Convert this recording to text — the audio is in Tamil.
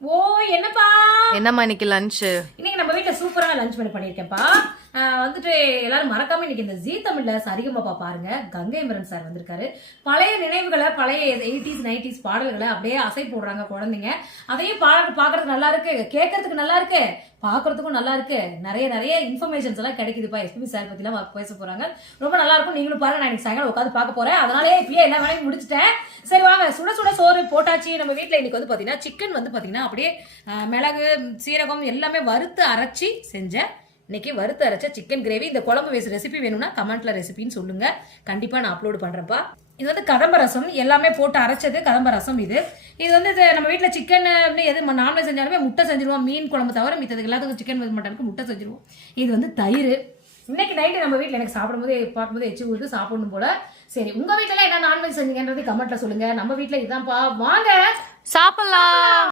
ஓ என்னப்பா என்னம்மா இன்னைக்கு லஞ்ச்? இன்னைக்கு நம்ம வீட்டுல சூப்பரான லஞ்ச் மெனு பண்ணிருக்கேன்ப்பா. வந்துட்டு எல்லாரும் மறக்காம இன்னைக்கு இந்த ஜீ தமிழ்ல சரிகமாப்பா பாருங்க. கங்கை மரன் சார் வந்திருக்காரு. பழைய நினைவுகளை, பழைய 80s 90s பாடல்களை அப்படியே அசை போடுறாங்க குழந்தைங்க. அதையும் பாக்குறதுக்கு நல்லா இருக்கு, கேட்கறதுக்கு நல்லா இருக்கு, பாக்குறதுக்கும் நல்லா இருக்கு. நிறைய நிறைய இன்ஃபர்மேஷன்ஸ் எல்லாம் கிடைக்குதுப்பா. எஸ்பிபி சார் பத்தி எல்லாம் பேச போறாங்க. ரொம்ப நல்லா இருக்கும். நீங்களும் பாருங்க. நான் இன்னைக்கு சாயங்காலம் உட்காந்து பார்க்க போறேன். அதனாலே இப்பயே எல்லா வேலையும் முடிச்சிட்டேன். சரி வாங்க, சுட சுட சோறு போட்டாச்சு. நம்ம வீட்டுல இன்னைக்கு வந்து பாத்தீங்கன்னா சிக்கன் வந்து பாத்தீங்கன்னா அப்படியே மிளகு சீரகம் எல்லாமே வறுத்து அரைச்சி செஞ்சேன். இன்னைக்கு வறுத்து அரைச்ச சிக்கன் கிரேவி. இந்த குழம்பு வேஸ்ட் ரெசிபி வேணும்னா கமெண்ட்ல ரெசிபின்னு சொல்லுங்க. கண்டிப்பா நான் அப்லோட் பண்றேன்ப்பா. இது வந்து கதம்ப ரசம், எல்லாமே போட்டு அரைச்சது கதம்ப ரசம். இது வந்து நம்ம வீட்டில் சிக்கன் எது நான்வெஜ் செஞ்சாலுமே முட்டை செஞ்சிருவோம். மீன் குழம்பு தவிர மித்ததுக்கு எல்லாத்துக்கும் சிக்கன் மட்டனுக்கு முட்டை செஞ்சிருவோம். இது வந்து தயிர். இன்னைக்கு நைட்டு நம்ம வீட்டில் எனக்கு சாப்பிடும்போது பார்க்கும்போது எச்சு ஊருக்கு சாப்பிடணும் போல. சரி, உங்க வீட்டில் என்ன நான்வெஜ் செஞ்சீங்கன்றது கமெண்ட்ல சொல்லுங்க. நம்ம வீட்டில் இதான்ப்பா. வாங்க சாப்பிடலாம்.